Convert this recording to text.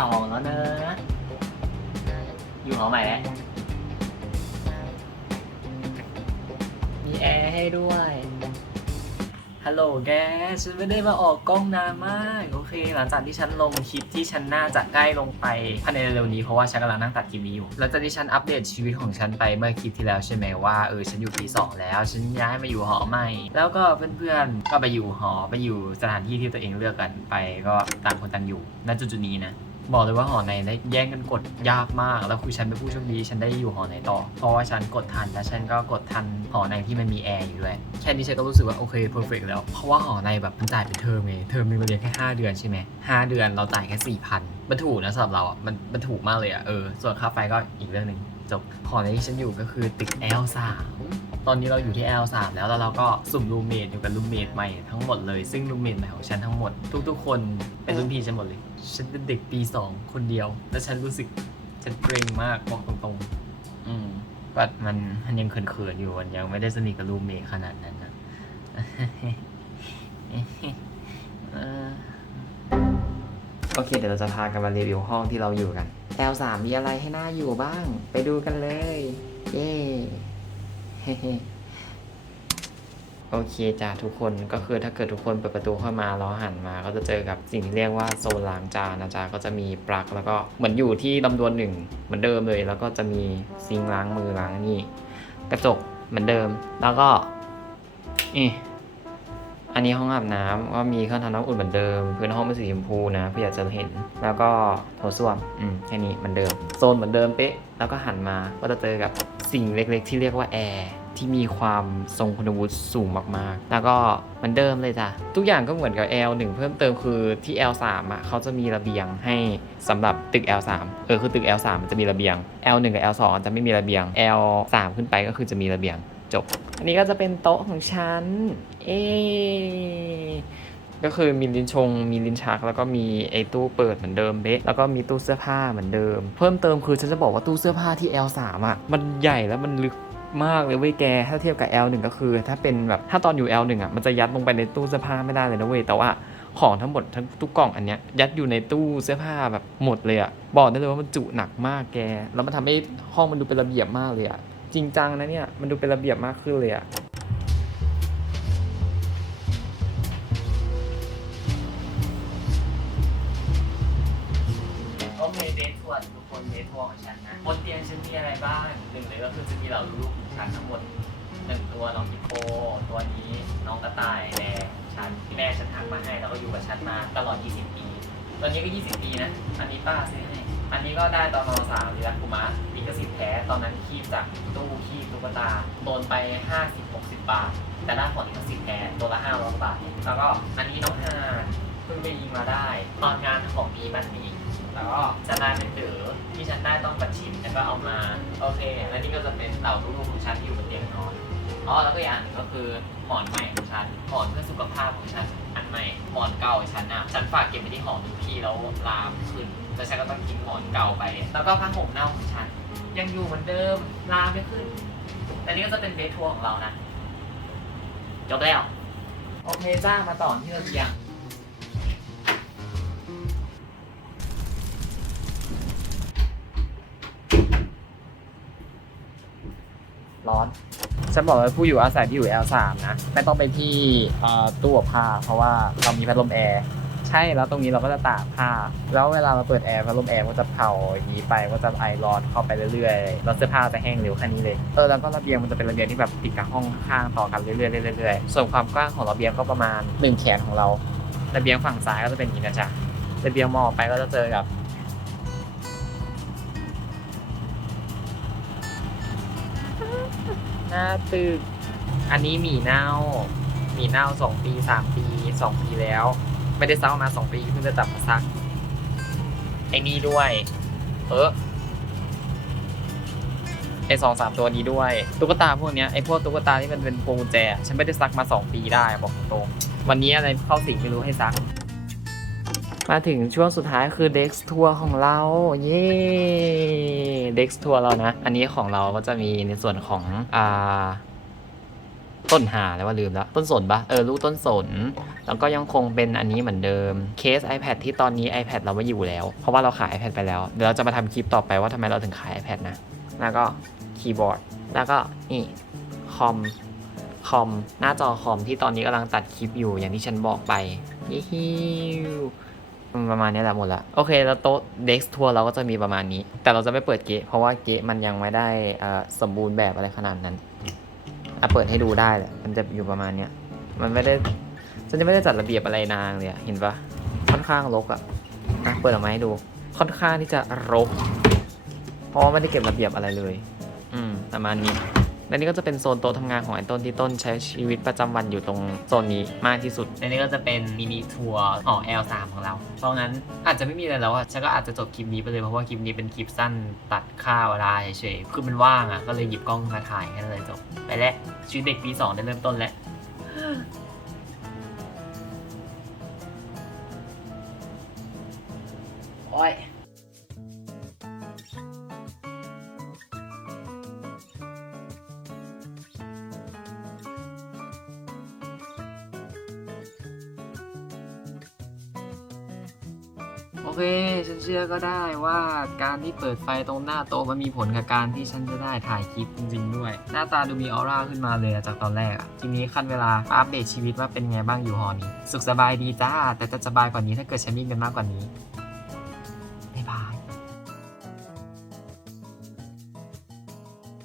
สองแล้วนะ อยู่หอใหม่แล้วมีแอร์ให้ด้วย ฮัลโหลแก ฉันไม่ได้มาออกกล้องนานมาก โอเค หลังจากที่ฉันลงคลิปที่ฉันน่าจะใกล้ลงไปภายในเร็วๆนี้เพราะว่าฉันกำลังนั่งตัดคลิปนี้อยู่ หลังจากที่ฉันอัปเดตชีวิตของฉันไปเมื่อคลิปที่แล้วใช่ไหมว่าเออฉันอยู่ปีสองแล้ว ฉันย้ายมาอยู่หอใหม่ แล้วก็เพื่อนๆก็ไปอยู่หอไปอยู่สถานที่ที่ตัวเองเลือกกันไปก็ต่างคนต่างอยู่ณจุดๆนี้นะ บอกเลยว่าหอในได้แย่งกันกดยากมาก แล้วคือฉันเป็นผู้โชคดีฉันได้อยู่หอในต่อ เพราะว่าฉันกดทันและฉันก็กดทันหอในที่มันมีแอร์อยู่ด้วยแค่นี้ฉันก็รู้สึกว่าโอเคเพอร์เฟกแล้ว เพราะว่าหอในแบบมันจ่ายเป็นเทอมไงเทอมนึงเราเรียนแค่5เดือนใช่ไหมห้าเดือนเราจ่ายแค่4,000มันถูกนะสำหรับเราอะมันมันถูกมากเลยอะเออส่วนค่าไฟก็อีกเรื่องหนึ่งจบหอในที่ฉันอยู่ก็คือตึก L3 ตอนนี้เราอยู่ที่ L3 แล้วแล้วเราก็สุ่มรูเมทอยู่กับรูเมทใหม่ทั้งหมดเลยซึ่งรูเมทใหม่ของฉันทั้งหมด ทุกๆ คนเป็นรุ่นพี่ฉันหมดเลย ฉันเป็นเด็กปี 2 คนเดียว แล้วฉันรู้สึกฉันเกรงมากบอกตรงๆ อืมก็มันมันยังเขินๆอยู่มันยังไม่ได้สนิทกับรูเมทขนาดนั้นนะโอเค เดี๋ยวเราจะพากันมารีวิวห้องที่เราอยู่กัน L3 มีอะไรให้น่าอยู่บ้าง ไปดูกันเลย เย้ โอเคจ้ะทุกคนก็คือถ้าเกิดทุกคนเปิดประตูเข้ามาแล้วหันมา ก็จะเจอกับสิ่งที่เรียกว่าโซนล้างจานนะจ๊ะก็จะมีปลั๊กแล้วก็เหมือนอยู่ที่ลำดวนหนึ่งเหมือนเดิมเลย แล้วก็จะมีซิงล้างมือล้างนี่กระจกเหมือนเดิม แล้วก็นี่อันนี้ห้องอาบน้ำก็มีเครื่องทำน้ำอุ่นเหมือนเดิม พื้นห้องเป็นสีชมพูนะเพื่ออยากจะเห็น แล้วก็โถส้วมอืมแค่นี้เหมือนเดิม โซนเหมือนเดิมเป๊ะแล้วก็หันมาก็จะเจอกับ สิ่งเล็กๆ ที่เรียกว่าแอร์ที่มีความทรงคุณวุฒิสูงมากๆ แล้วก็มือนเดิมเลยจ้ะ ทุกอย่างก็เหมือนกับ L1 เพิ่มเติมคือที่ L3 อะเขาจะมีระเบียงให้สำหรับตึก L3 เออคือตึก L3 มันจะมีระเบียง L1 กับ L2 จะไม่มีระเบียง L3 ขึ้นไปก็คือจะมีระเบียงจบ อันนี้ก็จะเป็นโต๊ะของฉัน เอ ก็คือมีลิ้นชง มีลิ้นชัก แล้วก็มีไอ้ตู้เปิดเหมือนเดิมเบ๊ะแล้วก็มีตู้เสื้อผ้าเหมือนเดิม เพิ่มเติมคือฉันจะบอกว่าตู้เสื้อผ้าที่ L3 อะมันใหญ่แล้วมันลึกมากเลยเว้ยแก ถ้าเทียบกับ L1 ก็คือ ถ้าเป็นแบบถ้าตอนอยู่ L1 อะมันจะยัดลงไปในตู้เสื้อผ้าไม่ได้เลยนะเว้ยแต่ว่าของทั้งหมดทั้งทุกกล่องอันเนี้ยยัดอยู่ในตู้เสื้อผ้าแบบหมดเลยอะบอกได้เลยว่ามันจุหนักมากแก แล้วมันทำให้ห้องมันดูเป็นระเบียบมากเลยอะจริงจังนะเนี่ยมันดูเป็นระเบียบมากขึ้นเลยอะ ดททัวร์ทุกคนเดททัวร์ของฉันนะบนเตียงฉันมีอะไรบ้างหนึ่งเลยก็คือจะมีเหล่าลูกของฉันทั้งหมดหนึ่งตัวน้องฮิโปตัวนี้น้องกระต่ายแดงฉันที่แม่ฉันทักมาให้แล้วก็อยู่กับฉันมาตลอด 20 ปีตอนนี้ก็ 20 ปีนะอันนี้ป้าซื้อให้อันนี้ก็ได้ตอนมสามลีลักคุมะลิขสิทธิ์แท้ตอนนั้นคีบจากตู้คีบตุ๊กตาโดนไป 50-60 บาท แต่ได้ของลิขสิทธิ์แท้ตัวละ500บาทแล้วก็อันนี้น้องฮาเพิ่งไปยิงมาได้ ตอนงานของมีมันมี แล้วก็จะได้เป็นตือที่ฉันได้ต้องบัตรชิมแล้วก็เอามาโอเค และนี่ก็จะเป็นเหล่าลูกๆของฉันที่อยู่บนเตียงนอนอ๋อแล้วก็อย่างหนึ่งก็คือหมอนใหม่ของฉันหมอนเพื่อสุขภาพของฉันอันใหม่หมอนเก่าของฉันนะฉันฝากเก็บไว้ที่หอทุกทีแล้วลามขึ้นแล้วฉันก็ต้องทิ้งหมอนเก่าไป แล้วก็ผ้าห่มเน่าของฉัน ยังอยู่เหมือนเดิมลามไม่ขึ้น แต่นี่ก็จะเป็นเดททัวร์ของเรานะจบแล้วโอเคจ้ามาต่อที่ระเบียง ร้อน ฉันบอกเลยผู้อยู่อาศัยที่อยู่ L3 นะไม่ต้องไปที่ตู้อบผ้า เพราะว่าเรามีพัดลมแอร์ใช่แล้วตรงนี้เราก็จะตากผ้า แล้วเวลาเราเปิดแอร์พัดลมแอร์ก็จะเผาอย่างนี้ไปก็จะไอร้อนเข้าไปเรื่อยๆแล้วเสื้อผ้าจะแห้งเร็วแค่นี้เลยเออแล้วก็ระเบียงมันจะเป็นระเบียงที่แบบติดกับห้องข้างต่อกันเรื่อยๆเรื่อยๆส่วนความกว้างของระเบียงก็ประมาณหนึ่งแขนของเราระเบียงฝั่งซ้ายก็จะเป็นอย่างนี้นะจ๊ะระเบียงมองไปก็จะเจอกับ หน้าตึก อันนี้หมีเน่าหมีเน่าสองปีสามปีสองปีแล้ว ไม่ได้ซักมาสองปีเพิ่งจะจับมาซักไอ้นี่ด้วย เออไอสองสามตัวนี้ด้วย ตุ๊กตาพวกเนี้ยไอพวกตุ๊กตาที่มันเป็นพวงกุญแจ ฉันไม่ได้ซักมาสองปีได้บอกตรงๆวันนี้อะไรเข้าสิงไม่รู้ให้ซัก มาถึงช่วงสุดท้ายคือ Dex ทัวร์ของเรา เย้ Dex ทัวร์เรานะ อันนี้ของเราก็จะมีในส่วนของอ่าต้นหาแล้วว่าลืมแล้ว ต้นสนปะเออลูกต้นสน แล้วก็ยังคงเป็นอันนี้เหมือนเดิมเคส iPad ที่ตอนนี้ iPad เราไม่อยู่แล้ว เพราะว่าเราขาย iPad ไปแล้ว เดี๋ยวเราจะมาทำคลิปต่อไปว่าทำไมเราถึงขาย iPad นะ แล้วก็คีย์บอร์ด แล้วก็นี่คอมคอมหน้าจอคอมที่ตอนนี้กำลังตัดคลิปอยู่อย่างที่ฉันบอกไปยี่ฮิว ประมาณนี้แหละหมดละโอเคแล้วโต๊ะเด็กทัวร์เราก็จะมีประมาณนี้ แต่เราจะไม่เปิดเกะเพราะว่าเกะมันยังไม่ได้สมบูรณ์แบบอะไรขนาดนั้นอะเปิดให้ดูได้แหละมันจะอยู่ประมาณเนี้ยมันไม่ได้ฉันจะไม่ได้จัดระเบียบอะไรนางเลยเห็นปะค่อนข้างรกอะอะเปิดออกมาให้ดู ค่อนข้างที่จะรกเพราะว่าไม่ได้เก็บระเบียบอะไรเลย อืมประมาณนี้ และนี่ก็จะเป็นโซนโต๊ะทำงานของไอ้ต้นที่ต้นใช้ชีวิตประจำวันอยู่ตรงโซนนี้มากที่สุด และนี่ก็จะเป็นมินิทัวร์หอ L3 ของเรา เพราะงั้นอาจจะไม่มีอะไรแล้วอะฉันก็อาจจะจบคลิปนี้ไปเลยเพราะว่าคลิปนี้เป็นคลิปสั้นตัดค่าเวลาเฉยๆคือมันว่างอะก็เลยหยิบกล้องมาถ่ายแค่นั้นเลยจบไปแล้วชีวิตเด็กปีสองได้เริ่มต้นแล้วโอ้ย โอเค ฉันเชื่อก็ได้ว่าการที่เปิดไฟตรงหน้าโต๊ะมันมีผลกับการที่ฉันจะได้ถ่ายคลิปจริงๆด้วย หน้าตาดูมีออร่าขึ้นมาเลยจากตอนแรกอะทีนี้ขั้นเวลามาอัปเดตชีวิตว่าเป็นไงบ้างอยู่หอนี้ สุขสบายดีจ้า แต่จะสบายกว่านี้ถ้าเกิดฉันมีเงินมากกว่านี้